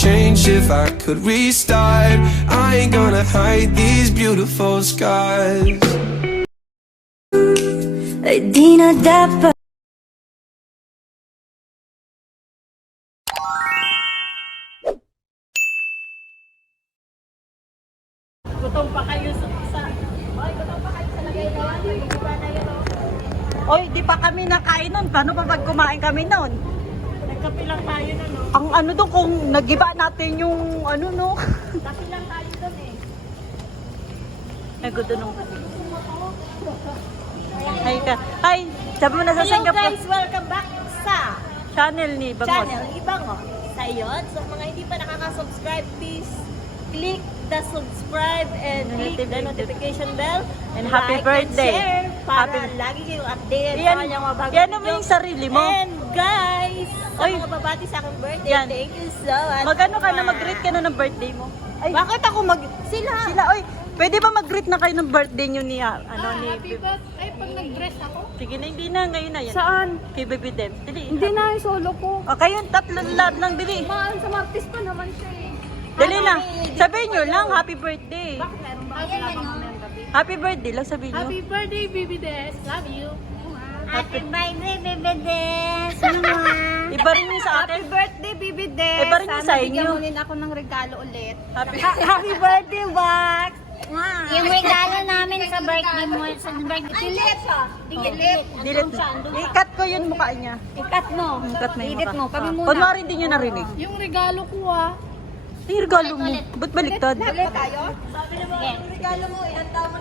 change if I could restart. I ain't gonna hide these beautiful scars. Ay di na dapat. Gutom pa kayo sa... Oy, gutom pa kayo sa lagay na yan. Iba na yun, oh. Oy, di pa kami nakain nun. Paano pa pag kumain kami nun? Nagkape lang tayo na, no? Ang ano doon, kung nagiba natin yung ano, no? Kape lang tayo doon, eh. Ay, gusto nung... Hi ka. Hi! Sabi mo na sa Singapore. Hello guys! Welcome back sa Channel ni Bangot. channel Ibangot. Sa yon. So mga hindi pa nakaka-subscribe, please click the subscribe and click the notification bell. And happy like birthday. And share para Happy- lagi kayong updated Yan, sa kanyang mga bagong yan naman video. yung sarili mo. And guys, sa Oy. mga babati sa akong birthday, Yan. thank you so much. Magano ka na, mag-greet ka na ng birthday mo. Ay, Bakit ako Sila! sila, oy, pwede ba mag-greet na kayo ng birthday nyo ni, ano, ni... Happy birthday. Ay, pag nag-dress ako. Sige na, hindi na, ngayon na yan. Saan? Kay Baby Dem. Dili. Hindi na, yung solo ko. O, kayong tatlo lahat lang, dili. Mahal sa Martis pa naman siya eh. Dali na. Sabihin nyo lang, happy birthday. Bakit meron ba sila bang mamayang gabi? Happy birthday lang, sabihin nyo. Happy birthday, baby Des. Love you. Happy birthday, baby Des! Iba rin yung sa Happy akin. birthday, baby Des. Iba rin yung sa Sana bigyan inyo. mo rin ako ng regalo ulit. Happy birthday, Wax. Yung regalo namin sa birthday mo, sa birthday Delete siya. Delete. Dilit. I-cut ko yung mukha niya. Ikat mo. Cut na yung Edit mo. mukha. Kami muna. Kunwari hindi nyo narinig. Yung regalo ko ah. Ay, regalo mo. Ba't baliktad? Ulit tayo?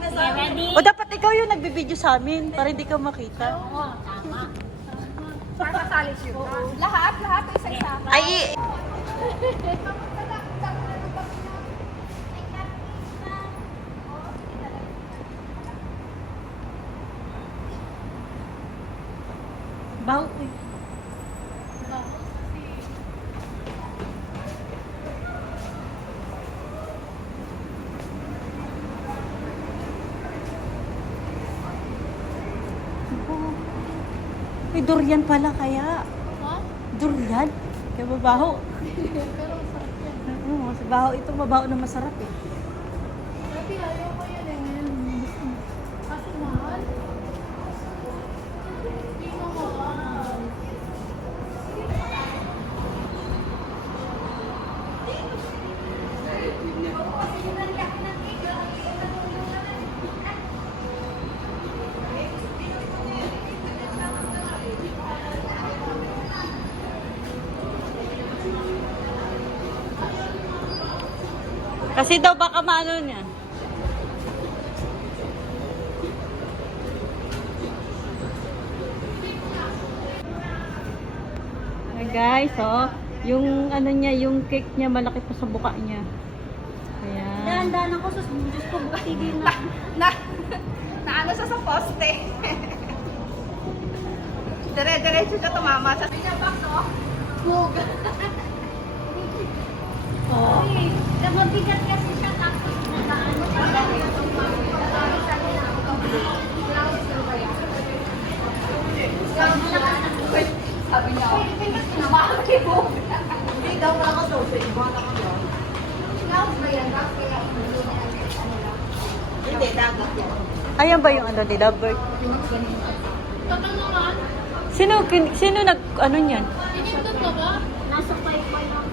Ready? O dapat ikaw yung nagbibideo sa amin para hindi ka makita. Sasali siya. Lahat isa-isa. Ay, baho eh. May durian pala kaya. Durian? Kaya mabaho. Oo, sa baho ito mabaho na masarap eh. Dati ayaw ko yan eh. Kasi mahal. Hindi mo mahal. Kasi daw baka maano niya. Hey guys, oh, yung ano niya, yung cake niya malaki pa sa buka niya. Ayan. Dahan-dahan ako sa Diyos ko, bukas hindi na. Naano siya sa poste. Dire-diretso siya tumama sa sinabak, no? Hug. Oh. Mabigat kasi siya tapos nagaano pa. Sabi niya, makakibog. Hindi daw wala ka daw sa iba na ka daw. Naus ba yan? Hindi, dagat yan. Ayan ba yung ano nila, Bert? Tatanungan? Sino nag, ano niyan? Pinindot ka ba? Nasa paypay lang.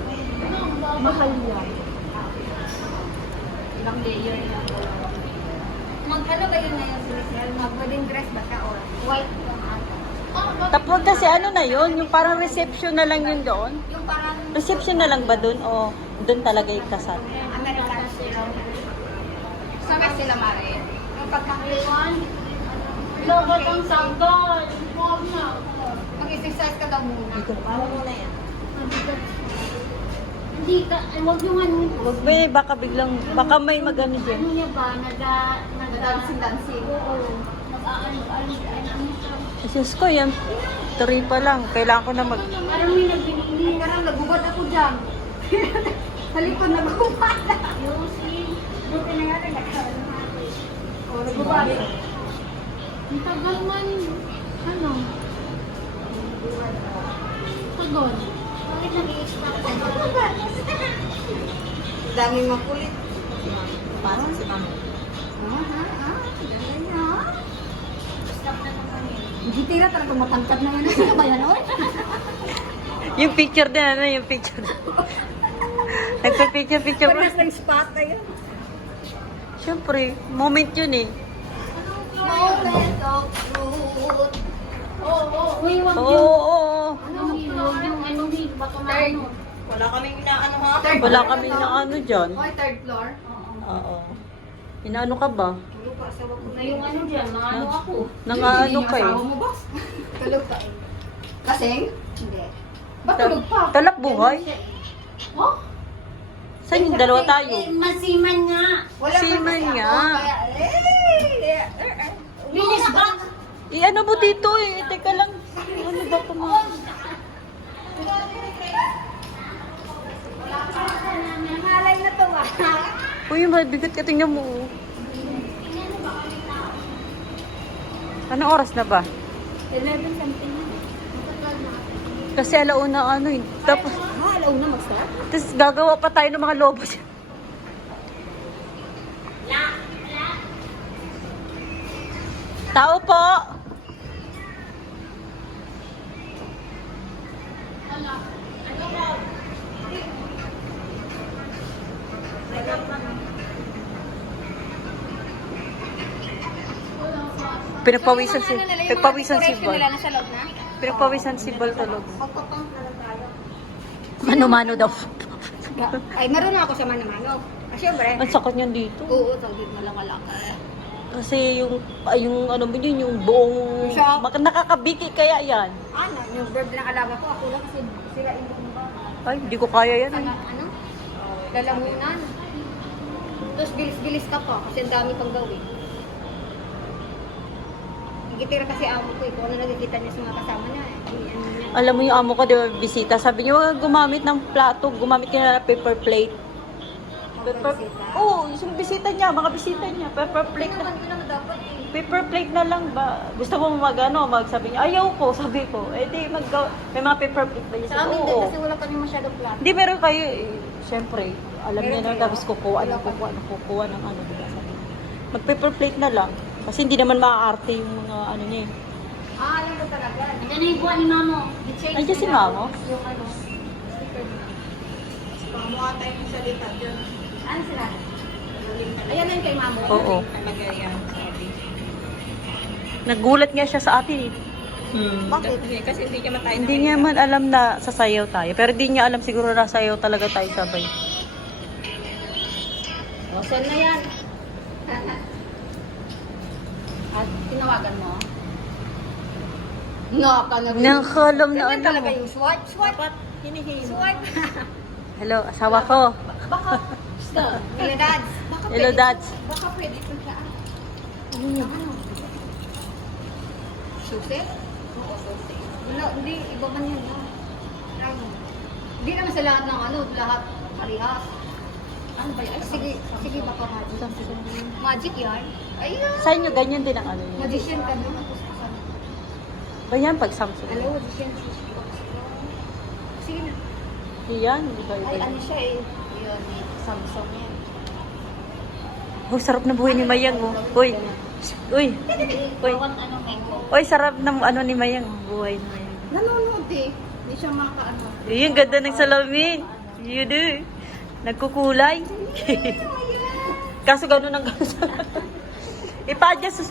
Mahal yan. Ilang layer lang. Mag-ano ba yun ngayon, Lucille? Mag-wedding dress ba siya or white lang ata? Tapos kasi ano na yun, yung parang reception na lang yun doon. Yung parang Reception na lang ba doon o doon talaga yung kasal? American sila. Sabi sila, Mare. Yung pagkakaliwan, Lobat ang sanggol. huwag na. Mag-exercise ka daw muna. Parang mo na yan. Hindi ka, huwag yung ano. Huwag ba eh, baka biglang, baka may magano dyan. Ano niya ba? Dancing. Oo. Nag-aano. Diyos ko, yan. 3 pa lang. Kailangan ko na mag... Parang may nagbinili. Parang nagubad ako dyan. Sa likod nagubad. Yosi. Buti na nga rin. O, Nagubad. Ang tagal man. Ano? Tagal. Bakit nag-i-stop ka? daming makulit. Pasok si mama. Galing na. Hindi tira talaga matangkad na yan. Sino ba yan, oy? Yung picture din, ano yung picture? Nagpa-picture. Parang ng spot na yun. Siyempre, moment yun eh. Moment of truth. Uy, wag Oo, yung, oo. yung ano, bato na ano. Wala kaming inaano ha? Wala kaming inaano dyan. Why third floor? Oo. Inaano ka ba? Na yung ano dyan, mga ano ako. Nangaano ka eh. Asawa mo ba? Tulog ka eh. Kasing? Hindi. Ba't tulog pa? Talak buhay? Oh? Saan yung dalawa tayo? Masiman nga. Wala Seaman pa kasi nga. ako, kaya, Bilis ba? Ano mo dito eh? Teka lang. Ano ba ito mga? Nangalay na to ah. Uy, mabigat ka. Tingnan mo. Oh. Anong oras na ba? 11 something. Kasi alauna ano eh. Tapos, Alaw na mag-start? tapos gagawa pa tayo ng mga lobos. Tao po! Pinagpawisan si Bal. Nasa loob na? Pinagpawisan si Bal tulog. Mano-mano daw. Ay, marunong ako sa mano-mano. Siyempre. Ang sakot niyan dito. Oo, tawid na lang wala ka. Kasi yung ano mo yun, yung buong Siya. nakakabiki kaya yan. Ano, yung bird ng alaga ko, ako lang kasi sila yung ba? Ay, hindi ko kaya yan. Sana, ano? Lalamunan. Tapos bilis-bilis ka pa kasi ang dami pang gawin. Nagitira kasi amo ko eh. Kung ano nakikita niya sa mga kasama niya eh. Ano niya. Alam mo yung amo ko, di ba, bisita. Sabi niya, "Huwag gumamit ng plato, gumamit ka na ng paper plate." Oo, yung bisita niya, mga bisita niya, paper plate na. Hindi naman dapat eh. Paper plate na lang ba? Gusto mo sabi niya, ayaw ko, sabi ko. Eh di, may mga paper plate ba yun? Sa amin din Oo. kasi wala kami masyadong plato. Hindi, meron kayo, eh, syempre, alam niya na, Meron kayo. tapos kukuha ng ano, diba, sabi niya. Mag-paper plate na lang. Kasi hindi naman maaarte yung mga ano niya eh. Ah, alam ko talaga. Nandiyan na yung buwan ni Mamo. I-change Nandiyan si nila. Mamo? Yung ano, sticker niya. Mamo ata yung salita dyan. Ano sila? Ayan na yung kay Mamo. Oo. Talaga yan, sabi. Nagulat nga siya sa atin eh. Bakit? Kasi hindi niya matay. Hindi niya man alam na sasayaw tayo. Pero hindi niya alam siguro na sayaw talaga tayo sabay. O, send na yan. At tinawagan mo? Nakalam na Ganyan ano. talaga yung swipe. Swipe. Swipe. Hello, asawa ko. Baka, stop. Hello, dads. Baka Hello, pwede- dads. Baka pwede ito siya. Ano? Susi? Oo, susi. Wala, hindi, iba man yun. No? Hindi naman sa lahat ng ano, lahat parihas. Ano ba yan? Sige, sige, baka magic. Magic yan? Ayun. Sa inyo, ganyan din ang ano niya. Magician ka doon. Ganyan pag Samsung. Hello, magician. Sige na. Yan, di ba? Ay, ano siya eh. Yun, Samsung yan. Oh, sarap na buhay ni Mayang, oh. Uy. Uy. Uy. Bawat ano makeup. Uy, sarap ng ano ni Mayang, buhay ni Mayang. Nanonood eh. Hindi siya makaano. Uy, ang ganda ng salamin. Yun eh. Nagkukulay. Kaso gano'n ang gano'n. Ipa-adjust.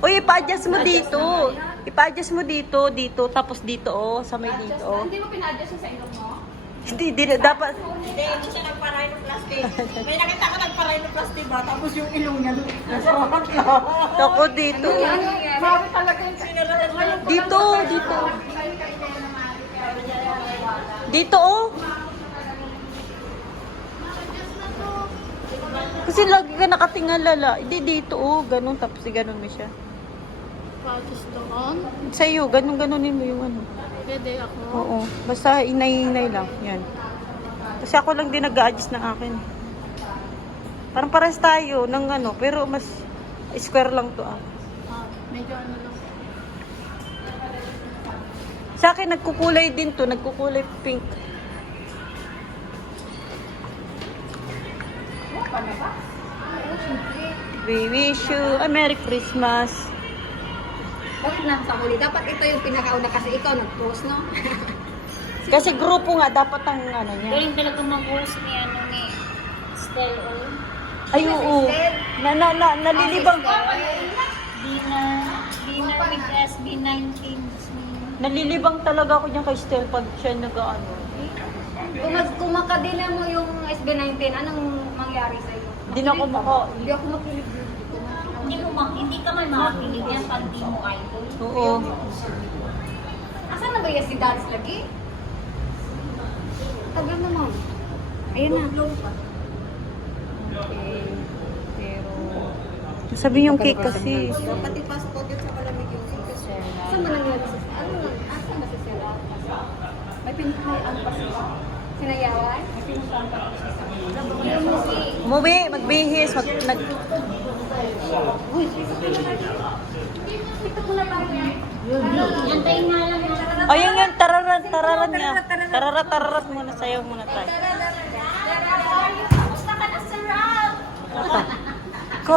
Uy, ipa-adjust mo dito. Ipa-adjust mo dito, dito, tapos dito, oh. Sa may dito, oh. Hindi mo pina-adjust sa ilong mo? Hindi, dapat. Hindi, hindi siya nagparay ng plastic. May nakita ko nagparay ng plastic ba? Tapos yung ilong niya nasa Ako dito. Grabe talaga yung sinarahan. Dito, dito. Dito, oh. Kasi lagi ka nakatingala. Hindi, dito, oh. Ganun, tapos ganun mo siya. Practice doon. Sa'yo, ganun-ganunin mo yung ano. Pwede ako. Oo. Basta inay-inay lang. Yan. Kasi ako lang din nag-a-adjust ng akin. Parang pares tayo ng ano. Pero mas square lang to ah. Medyo ano lang. Sa akin nagkukulay din to. Nagkukulay pink. palabas. Oo, siyempre. We wish you a Merry Christmas. Bakit nasa huli? Dapat ito yung pinakauna kasi ikaw nag-post, no? Kasi grupo nga, dapat ang ano niya. Galing talaga mag-host ni Stel Oil. Ay, oo. Nalilibang. Dinner with SB19. Nalilibang talaga ako niyan kay Stel pag siya nag-ano. Kung makadila mo yung SB19, anong mangyari sa'yo? Hindi na ako Hindi ako makilig. Hindi ka man makakilig yan pag di mo idol. Oo. Asan na ba yan si Dance lagi? Tagal na, ma'am. Ayun na. Sabi yung cake kasi. Pati passport yun sa kalamig yung cake. Saan mo nangyari sa... Ano na? Asan ba sa sila? May pinakayan pa sila. Sinayawan? May pinakayan pa sila. Umuwi, magbihis, Uy, dito muna tayo yan. Antayin nga lang yung Ayun yun, tararan niya. Tararat muna, sayaw muna tayo. Kamusta ka na, Sir Rob? Ko.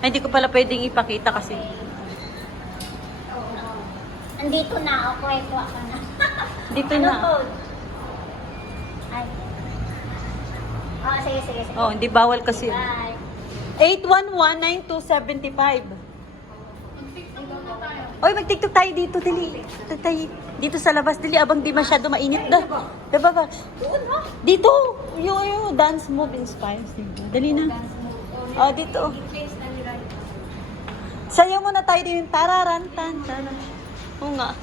Ay, hindi ko pala pwedeng ipakita kasi. Andito na ako, kwento ka na. Dito Ano na. code? Ay. Sige. Oh, hindi bawal kasi. Bye. 811-9275. Oy, mag-tiktok tayo dito, dili. Dito sa labas, dili, abang di masyado mainit da. Diba ba? Dito. Yung dance move inspires. Dali na. Oh, dito. Sayaw muna tayo din. Tararan, tan. Oo nga.